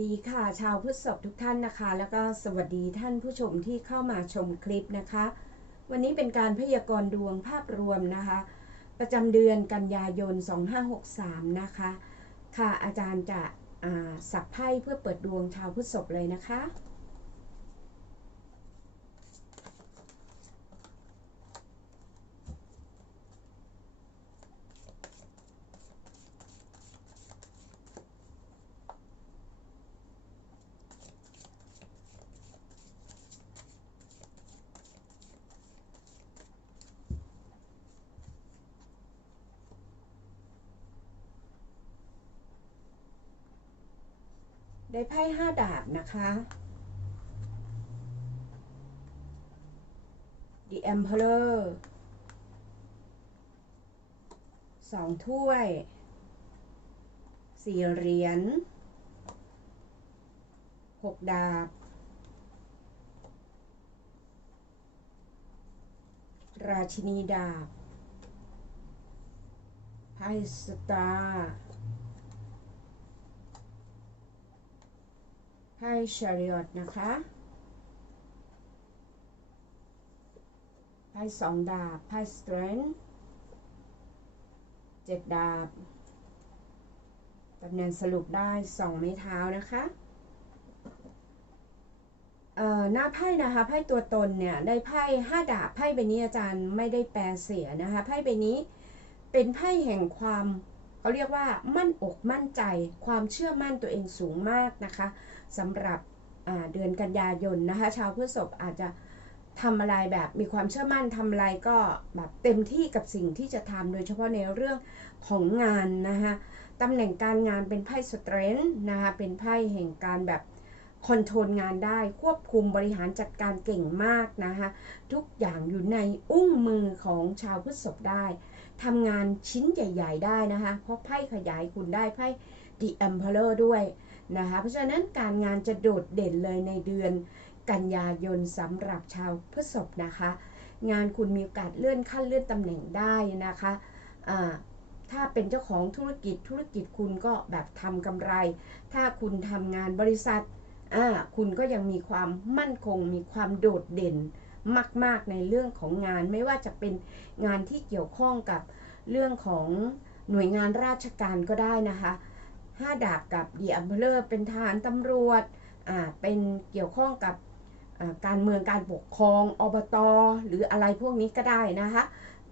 วัสดีค่ะ ชาวพฤษภทุกท่านนะคะ แล้วก็สวัสดีท่านผู้ชมที่เข้ามาชมคลิปนะคะ วันนี้เป็นการพยากรณ์ดวงภาพรวมนะคะ ประจำเดือนกันยายน 2563 นะคะ ค่ะอาจารย์จะสับไพ่เพื่อเปิดดวงชาวพฤษภเลยนะคะ ได้ไพ่ห้าดาบนะคะ The Emperor สองถ้วย สี่เหรียญหกดาบ ราชินีดาบไพ่สตาร์ ไพ่ชาริอตนะคะไพ่สองดาบไพ่สเตรนท์เจ็ดดาบตำแหน่งสรุปได้สองไม้เท้านะคะเอ่อหน้าไพ่นะคะไพ่ตัวตนเนี่ยได้ไพ่ห้าดาบไพ่ใบนี้อาจารย์ไม่ได้แปลเสียนะคะไพ่ใบนี้เป็นไพ่แห่งความ เขาเรียกว่ามั่นอกมั่นใจความเชื่อมั่นตัวเองสูงมากนะคะสำหรับเดือนกันยายนนะคะ ชาวพฤษภอาจจะทำอะไรแบบมีความเชื่อมั่นทำอะไรก็แบบเต็มที่กับสิ่งที่จะทำโดยเฉพาะในเรื่องของงานนะคะตำแหน่งการงานเป็นไพ่สเตรนท์นะคะเป็นไพ่แห่งการแบบคอนโทรลงานได้ควบคุมบริหารจัดการเก่งมากนะคะ ทุกอย่างอยู่ในอุ้งมือของชาวพฤษภได้ ทำงานชิ้นใหญ่ ๆ ได้นะคะ เพราะไพ่ขยายคุณได้ไพ่ The Emperor ด้วยนะคะ เพราะฉะนั้นการงานจะโดดเด่นเลยในเดือนกันยายนสำหรับชาวพฤษภนะคะ งานคุณมีโอกาสเลื่อนขั้นเลื่อนตำแหน่งได้นะคะะถ้าเป็นเจ้าของธุรกิจธุรกิจคุณก็แบบทำกำไร ถ้าคุณทำงานบริษัทคุณก็ยังมีความมั่นคงมีความโดดเด่น มาก ๆ ในเรื่องของงานไม่ว่าจะเป็นงานที่เกี่ยวข้องกับเรื่องของหน่วยงานราชการก็ได้นะคะห้าดาบกับเดียมเพลอร์เป็นทหารตำรวจอ่าเป็นเกี่ยวข้องกับการเมืองการปกครองอบตหรืออะไรพวกนี้ก็ได้นะคะ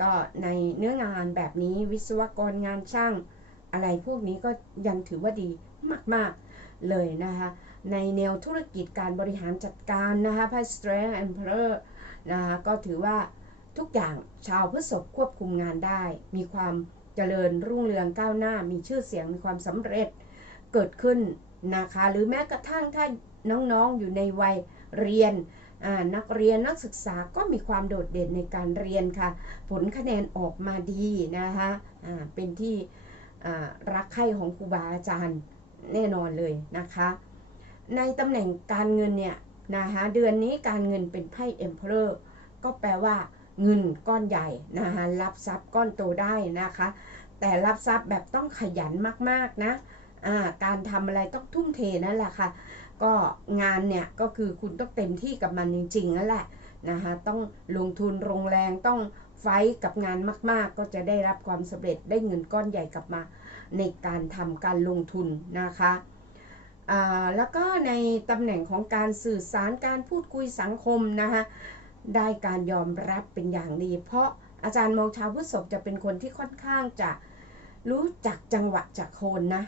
ก็ในเนื้องานแบบนี้วิศวกรงานช่าง อะไรพวกนี้ก็ยังถือว่าดีมาก ๆ เลยนะคะ ในแนวธุรกิจการบริหารจัดการนะคะพ่ Strength Emperor นะคะก็ถือว่าทุกอย่างชาวพฤษภควบคุมงานได้ มีความเจริญรุ่งเรืองก้าวหน้า มีชื่อเสียงมีความสำเร็จเกิดขึ้นนะคะ หรือแม้กระทั่งถ้าน้องๆอยู่ในวัยเรียนนักเรียนนักศึกษาก็มีความโดดเด่นในการเรียนค่ะ ผลคะแนนออกมาดีนะคะเป็นที่รักใคร่ของครูบาอาจารย์แน่นอนเลยนะคะ ในตำแหน่งการเงินเนี่ย นะคะเดือนนี้การเงินเป็นไพ่เอ็มเพลอร์ก็แปลว่าเงินก้อนใหญ่นะคะรับทรัพย์ก้อนโตได้นะคะ แต่รับทรัพย์แบบต้องขยันมากๆนะการทำอะไรต้องทุ่มเทนั่นแหละค่ะ ก็งานเนี่ยก็คือคุณต้องเต็มที่กับมันจริงๆนั่นแหละนะคะต้องลงทุนลงแรงต้องไฟกับงานมาก ๆ ก็จะได้รับความสำเร็จได้เงินก้อนใหญ่กลับมา ในการทำการลงทุนนะคะ แล้วก็ในตำแหน่งของการสื่อสารการพูดคุยสังคมนะคะได้การยอมรับเป็นอย่างดี เพราะอาจารย์มองชาวพุทธศพจะเป็นคนที่ค่อนข้างจะรู้จักจังหวะจากคนนะ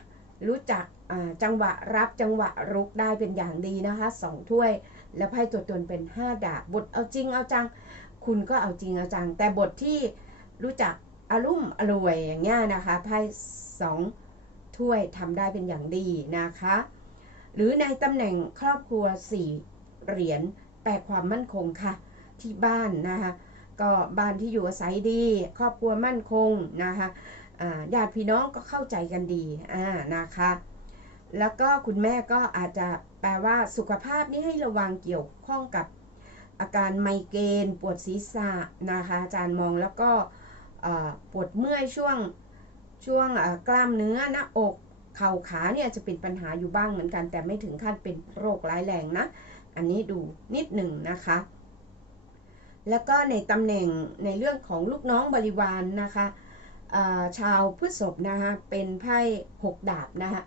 รู้จักจังหวะรับจังหวะรุกได้เป็นอย่างดีนะคะสองถ้วย แล้วไพ่ตัวตนเป็น 5 ดาบบทเอาจริงเอาจัง คุณก็เอาจริงเอาจัง แต่บทที่รู้จักอารมณ์อรวยอย่างเงี้ยนะคะไพ่สองถ้วยทำได้เป็นอย่างดีนะคะ หรือในตำแหน่งครอบครัว 4 เหรียญแปลความมั่นคงค่ะ ที่บ้านนะคะก็บ้านที่อยู่อาศัยดี ครอบครัวมั่นคงนะคะญาติพี่น้องก็เข้าใจกันดีนะคะ แล้วก็คุณแม่ก็อาจจะแปลว่าสุขภาพนี่ให้ระวังเกี่ยวข้องกับอาการไมเกรนปวดศีรษะนะคะอาจารย์มองแล้วก็ปวดเมื่อยช่วงช่วงกล้ามเนื้อหน้าอก เข่าขาเนี่ยจะเป็นปัญหาอยู่บ้างเหมือนกัน แต่ไม่ถึงขั้นเป็นโรคร้ายแรงนะ อันนี้ดูนิดหนึ่งนะคะ แล้วก็ในตำแหน่งในเรื่องของลูกน้องบริวารนนะคะชาวพฤษภนะคะเป็นไพ่หกดาบนะคะ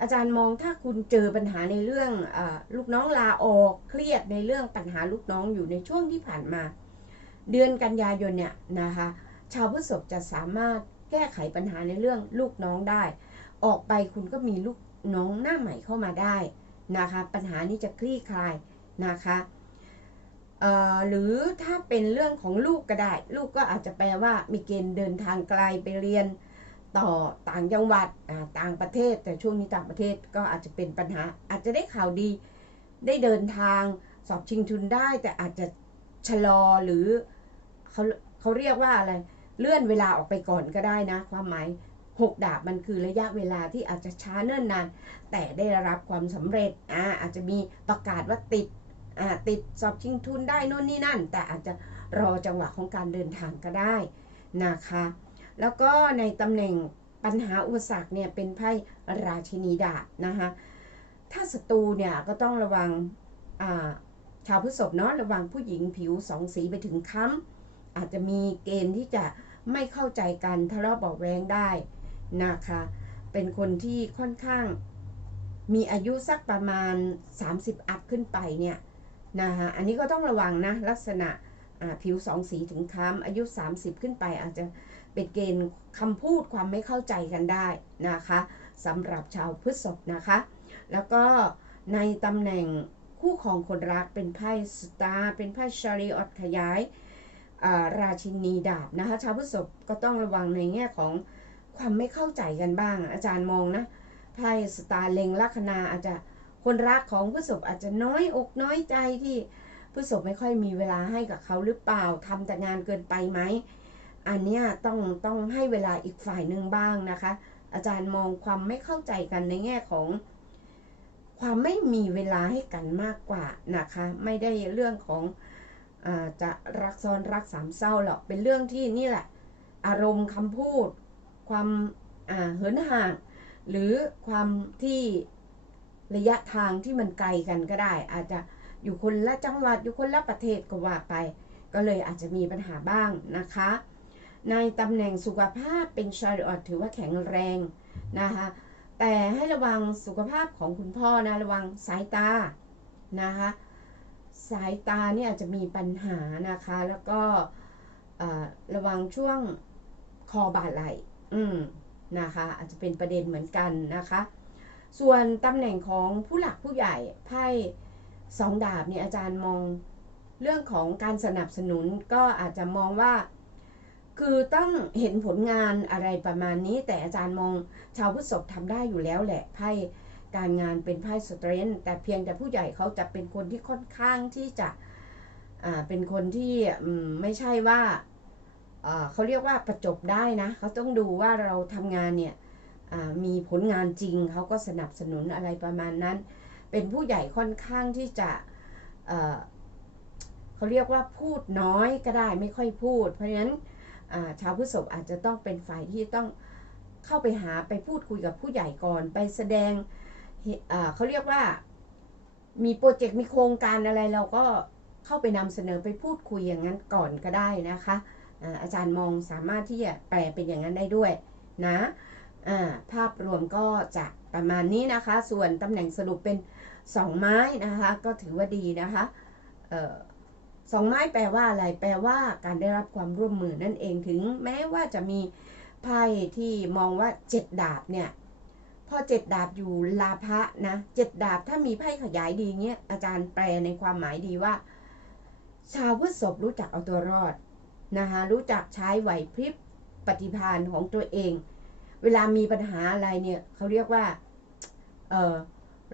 อาจารย์มองถ้าคุณเจอปัญหาในเรื่องอลูกน้องลาออกเครียดในเรื่องปัญหาลูกน้องอยู่ในช่วงที่ผ่านมา เดือนกันยายนเนี่ยนะคะชาวพฤษภจะสามารถแก้ไขปัญหาในเรื่องลูกน้องได้ ออกไปคุณก็มีลูกน้องหน้าใหม่เข้ามาได้นะคะ ปัญหานี้จะคลี่คลายนะคะหรือถ้าเป็นเรื่องของลูกก็ได้ ลูกก็อาจจะแปลว่ามีเกณฑ์เดินทางไกลไปเรียนต่อต่างจังหวัดต่างประเทศ แต่ช่วงนี้ต่างประเทศก็อาจจะเป็นปัญหา อาจจะได้ข่าวดีได้เดินทางสอบชิงทุนได้ แต่อาจจะชะลอหรือเขาเขาเรียกว่าอะไรเลื่อนเวลาออกไปก่อนก็ได้นะ ความหมาย หกดาบมันคือระยะเวลาที่อาจจะช้าเนิ่นนาน แต่ได้รับความสำเร็จอ่าอาจจะมีประกาศว่าติดอ่าติดสอบชิงทุนได้นู่นนี่นั่น แต่อาจจะรอจังหวะของการเดินทางก็ได้นะคะ แล้วก็ในตำแหน่งปัญหาอุปสรรคเนี่ยเป็นไพ่ราชินีดาบนะคะถ้าศัตรูเนี่ยก็ต้องระวังชาวพฤษภเนาะระวังผู้หญิงผิวสองสีไปถึงค้ำอาจจะมีเกณฑ์ที่จะไม่เข้าใจกันทะเลาะเบาแวงได้ นะคะ เป็นคนที่ค่อนข้างมีอายุสักประมาณ 30 อัพขึ้นไปเนี่ยนะคะอันนี้ก็ต้องระวังนะ ลักษณะผิวสองสีถึงค้ำอายุ 30 ขึ้นไปอาจจะเป็นเกณฑ์คำพูดความไม่เข้าใจกันได้นะคะสำหรับชาวพฤษภนะคะ แล้วก็ในตำแหน่งคู่ของคนรักเป็นไพ่สตาร์เป็นไพ่ชาริออตขยาย ราชินีดาบนะคะ ชาวพฤษภก็ต้องระวังในแง่ของ ความไม่เข้าใจกันบ้าง อาจารย์มองนะไพ่สตาร์เลงลัคนาอาจจะคนรักของพฤษภอาจจะน้อยอกน้อยใจที่พฤษภไม่ค่อยมีเวลาให้กับเขาหรือเปล่าทำแต่งานเกินไปไหมอันนี้ต้องต้องให้เวลาอีกฝ่ายหนึ่งบ้างนะคะ อาจารย์มองความไม่เข้าใจกันในแง่ของ ความไม่มีเวลาให้กันมากกว่านะคะ ไม่ได้เรื่องของอจะรักซ้อนรักสามเศร้าหรอกเป็นเรื่องที่นี่แหละ อารมณ์คำพูด ความเหินห่าง หรือความที่ระยะทางที่มันไกลกันก็ได้ อาจจะอยู่คนละจังหวัดอยู่คนละประเทศก็ว่าไป ก็เลยอาจจะมีปัญหาบ้างนะคะ ในตำแหน่งสุขภาพเป็นชาริออตถือว่าแข็งแรงนะคะแต่ให้ระวังสุขภาพของคุณพ่อนะระวังสายตานะคะสายตาเนี่ยอาจจะมีปัญหานะคะ แล้วก็ระวังช่วงคอบาดไหล อืมนะคะ อาจจะเป็นประเด็นเหมือนกันนะคะ ส่วนตำแหน่งของผู้หลักผู้ใหญ่ไพ่สองดาบเนี่ยอาจารย์มองเรื่องของการสนับสนุนก็อาจจะมองว่า คือต้องเห็นผลงานอะไรประมาณนี้ แต่อาจารย์มองชาวพุทธศพทำได้อยู่แล้วแหละไพ่การงานเป็นไพ่สเตรนแต่เพียงแต่ผู้ใหญ่เขาจะเป็นคนที่ค่อนข้างที่จะเป็นคนที่ไม่ใช่ว่า เขาเรียกว่าประจบได้นะเขาต้องดูว่าเราทำงานเนี่ยมีผลงานจริงเขาก็สนับสนุนอะไรประมาณนั้น เป็นผู้ใหญ่ค่อนข้างที่จะเขาเรียกว่าพูดน้อยก็ได้ไม่ค่อยพูด เพราะฉะนั้นชาวพฤษภอาจจะต้องเป็นฝ่ายที่ต้องเข้าไปหาไปพูดคุยกับผู้ใหญ่ก่อนไปแสดงเขาเรียกว่ามีโปรเจกต์มีโครงการอะไรเราก็เข้าไปนำเสนอไปพูดคุยอย่างนั้นก่อนก็ได้นะคะ อาจารย์มองสามารถที่จะแปลเป็นอย่างนั้นได้ด้วยนะภาพรวมก็จะประมาณนี้นะคะ ส่วนตำแหน่งสรุปเป็น 2 ไม้นะคะ ก็ถือว่าดีนะคะสองไม้แปลว่าอะไร แปลว่าการได้รับความร่วมมือนั่นเองถึงแม้ว่าจะมีไพ่ที่มองว่าเจ็ดดาบเนี่ยพอเจ็ดดาบอยู่ลาภะนะเจ็ดดาบถ้ามีไพ่ขยายดีเงี้ยอาจารย์แปลในความหมายดีว่า ชาวพฤษภรู้จักเอาตัวรอด นะคะรู้จักใช้ไหวพริบปฏิภาณของตัวเอง เวลามีปัญหาอะไรเนี่ยเขาเรียกว่าเออ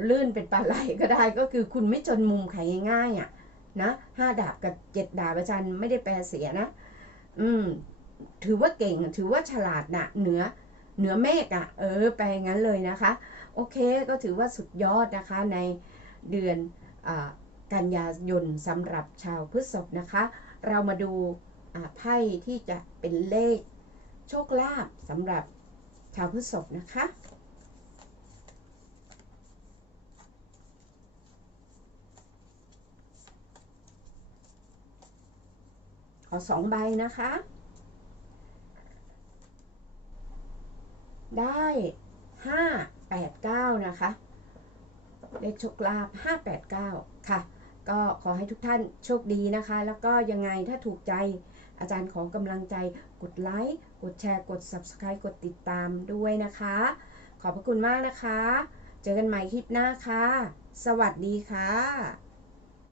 ลื่นเป็นปลาไหลก็ได้ก็คือคุณไม่จนมุมใครง่ายๆอะ่ะนะห้าดาบกับเจ็ดดาบอาจารย์ไม่ได้แปลเสียนะ อืม ถือว่าเก่งถือว่าฉลาดนะเหนือเหนือเมฆอะ่ะ เออ แปลงั้นเลยนะคะ โอเคก็ถือว่าสุดยอดนะคะในเดือนอกันยายนสำหรับชาวพฤษภนะคะ เรามาดู ไพ่ที่จะเป็นเลขโชคลาภสำหรับชาวพฤษภนะคะ ขอสองใบนะคะ ได้ห้าแปดเก้านะคะ เลขโชคลาภห้าแปดเก้าค่ะ ก็ขอให้ทุกท่านโชคดีนะคะ แล้วก็ยังไงถ้าถูกใจ อาจารย์ขอกำลังใจกดไลค์กดแชร์กด Subscribe กดติดตามด้วยนะคะ ขอบพระคุณมากนะคะ เจอกันใหม่คลิปหน้าค่ะ สวัสดีค่ะ